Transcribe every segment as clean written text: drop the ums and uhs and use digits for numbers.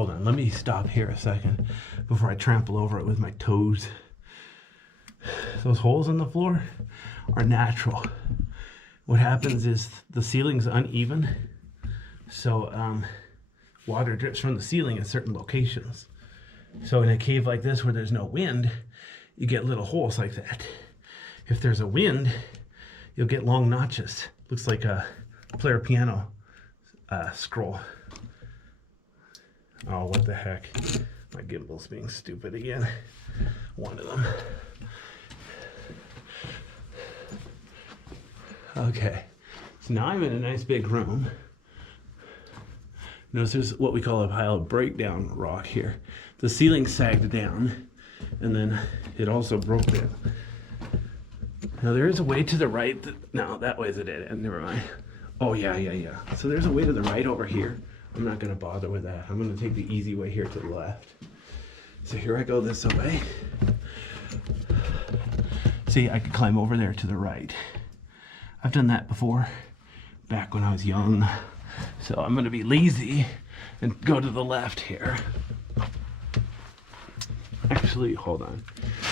hold on, let me stop here a second before I trample over it with my toes. Those holes in the floor are natural. What happens is the ceiling's uneven, so water drips from the ceiling in certain locations. So in a cave like this where there's no wind, you get little holes like that. If there's a wind, you'll get long notches. Looks like a player piano scroll. Oh, what the heck. My gimbal's being stupid again. One of them. Okay, so now I'm in a nice big room. Notice there's what we call a pile of breakdown rock here. The ceiling sagged down, and then it also broke down. Now there is a way to the right. No, that way's a dead end, never mind. Oh yeah. So there's a way to the right over here. I'm not gonna bother with that. I'm gonna take the easy way here to the left. So here I go this way. See, I could climb over there to the right. I've done that before, back when I was young. So I'm gonna be lazy and go to the left here. Actually, hold on.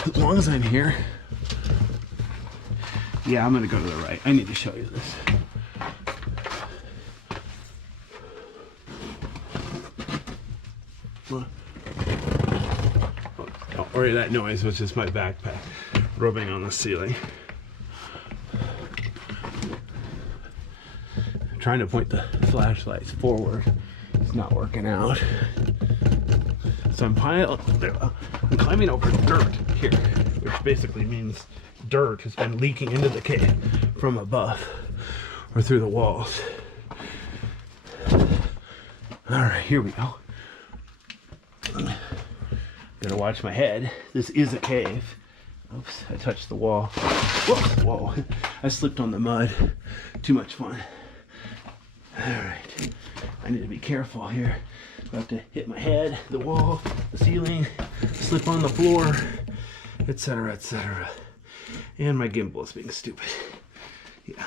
As long as I'm here, yeah, I'm gonna go to the right. I need to show you this. Oh, or that noise was just my backpack rubbing on the ceiling. Trying to point the flashlights forward. It's not working out. So I'm climbing over dirt here, which basically means dirt has been leaking into the cave from above or through the walls. All right, here we go. Gotta watch my head. This is a cave. Oops, I touched the wall. Whoa, I slipped on the mud. Too much fun. All right, I need to be careful here. I have to hit my head, the wall, the ceiling, slip on the floor, etc., etc. And my gimbal is being stupid. Yeah.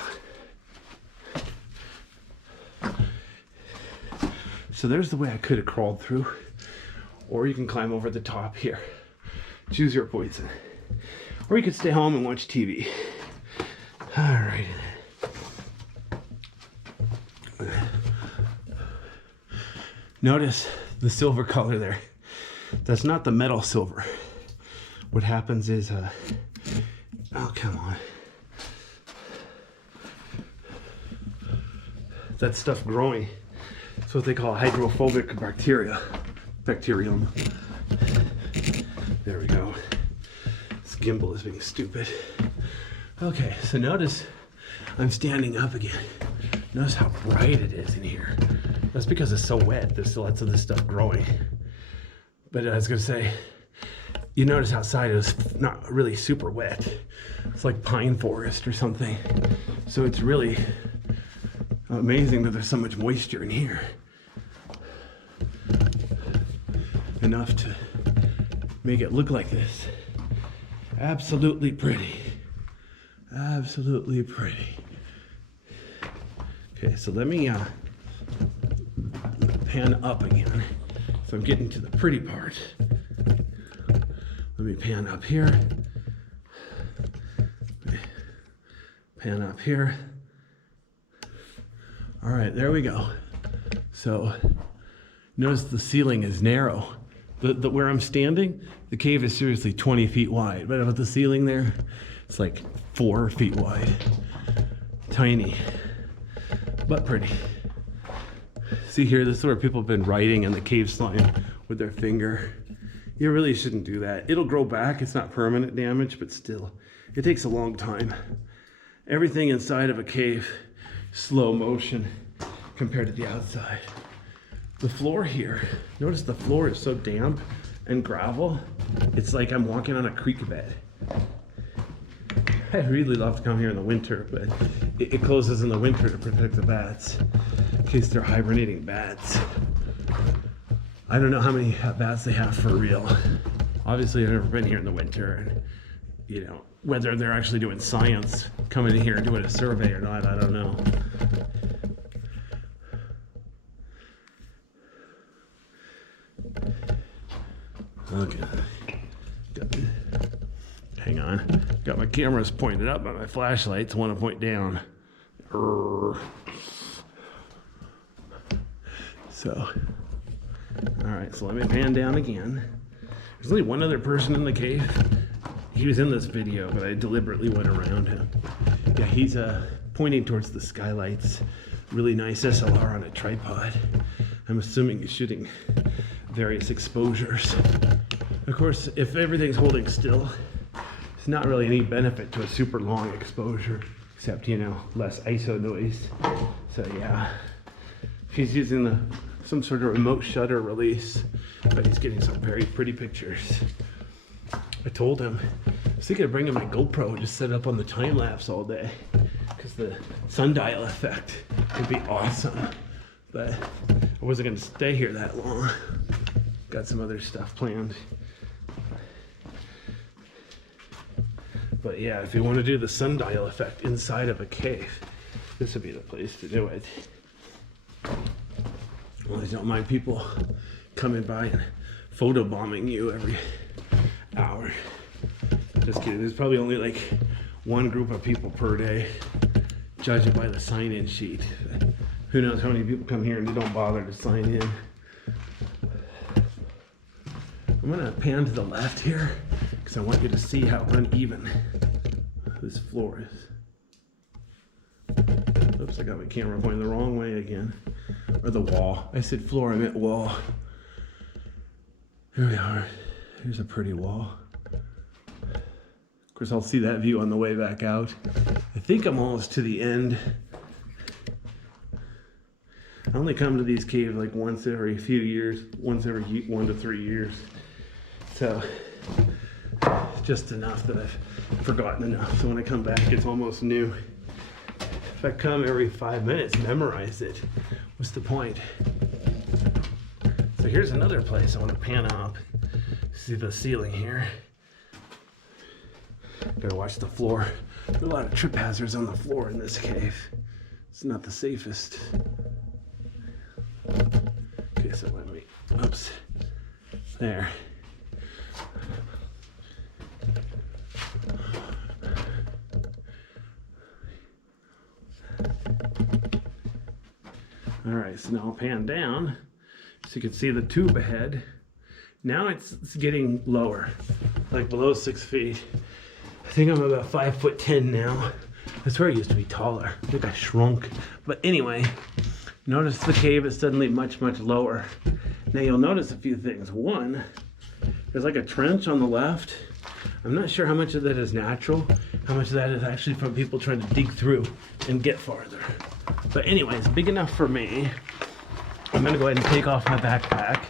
So there's the way I could have crawled through. Or you can climb over the top here. Choose your poison. Or you could stay home and watch TV. All right. Notice the silver color there. That's not the metal silver. What happens is, oh, come on. That stuff growing. It's what they call hydrophobic bacterium. There we go. This gimbal is being stupid. Okay, so notice I'm standing up again. Notice how bright it is in here. That's because it's so wet. There's still lots of this stuff growing. But I was gonna say, you notice outside is not really super wet. It's like pine forest or something. So it's really amazing that there's so much moisture in here. Enough to make it look like this. Absolutely pretty. Absolutely pretty. Okay, so let me pan up again. So I'm getting to the pretty part. Let me pan up here. Pan up here. All right, there we go. So notice the ceiling is narrow. Where I'm standing, the cave is seriously 20 feet wide, but about the ceiling there, it's like 4 feet wide. Tiny, but pretty. See here, this is where people have been writing in the cave slime with their finger. You really shouldn't do that. It'll grow back. It's not permanent damage, but still, it takes a long time. Everything inside of a cave, slow motion compared to the outside. The floor here, notice the floor is so damp and gravel. It's like I'm walking on a creek bed. I really love to come here in the winter, but it closes in the winter to protect the bats, in case they're hibernating bats. I don't know how many bats they have for real. Obviously, I've never been here in the winter, and you know, whether they're actually doing science, coming in here and doing a survey or not, I don't know. Okay. Hang on. Got my cameras pointed up, but my flashlights want to point down. So, all right, so let me pan down again. There's only one other person in the cave. He was in this video, but I deliberately went around him. Yeah, he's pointing towards the skylights. Really nice SLR on a tripod. I'm assuming he's shooting various exposures. Of course, if everything's holding still, it's not really any benefit to a super long exposure, except, you know, less ISO noise. So yeah, he's using some sort of remote shutter release, but he's getting some very pretty pictures. I told him, I was thinking of bringing my GoPro and just set it up on the time lapse all day, because the sundial effect would be awesome. But I wasn't going to stay here that long. Got some other stuff planned. But yeah, if you want to do the sundial effect inside of a cave, this would be the place to do it. Well, I don't mind people coming by and photobombing you every hour. Just kidding. There's probably only like one group of people per day, judging by the sign-in sheet. Who knows how many people come here and they don't bother to sign in. I'm gonna pan to the left here because I want you to see how uneven this floor is. Oops, I got my camera pointing the wrong way again. Or the wall. I said floor, I meant wall. Here we are. Here's a pretty wall. Of course, I'll see that view on the way back out. I think I'm almost to the end. I only come to these caves like once every few years, once every 1 to 3 years. So, just enough that I've forgotten enough. So when I come back, it's almost new. If I come every 5 minutes, memorize it. What's the point? So here's another place I want to pan up. See the ceiling here. Gotta watch the floor. There are a lot of trip hazards on the floor in this cave. It's not the safest. Okay, so let me, oops, there. All right, so now I'll pan down so you can see the tube ahead. Now it's getting lower, like below 6 feet. I think I'm about 5'10" now. That's where I used to be taller. I think I shrunk. But anyway, notice the cave is suddenly much, much lower. Now you'll notice a few things. One, there's like a trench on the left. I'm not sure how much of that is natural, how much of that is actually from people trying to dig through and get farther. But anyway, it's big enough for me. I'm gonna go ahead and take off my backpack.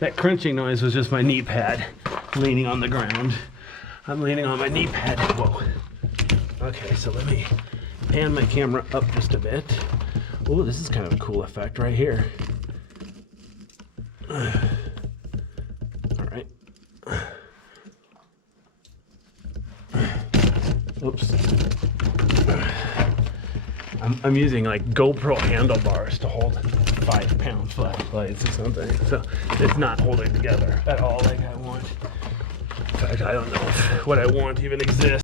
That crunching noise was just my knee pad leaning on the ground. I'm leaning on my knee pad. Whoa. Okay, so let me pan my camera up just a bit. Oh, this is kind of a cool effect right here. All right. Oops. I'm using like GoPro handlebars to hold 5-pound flashlights or something, so it's not holding together at all like I want. In fact, I don't know if what I want even exists.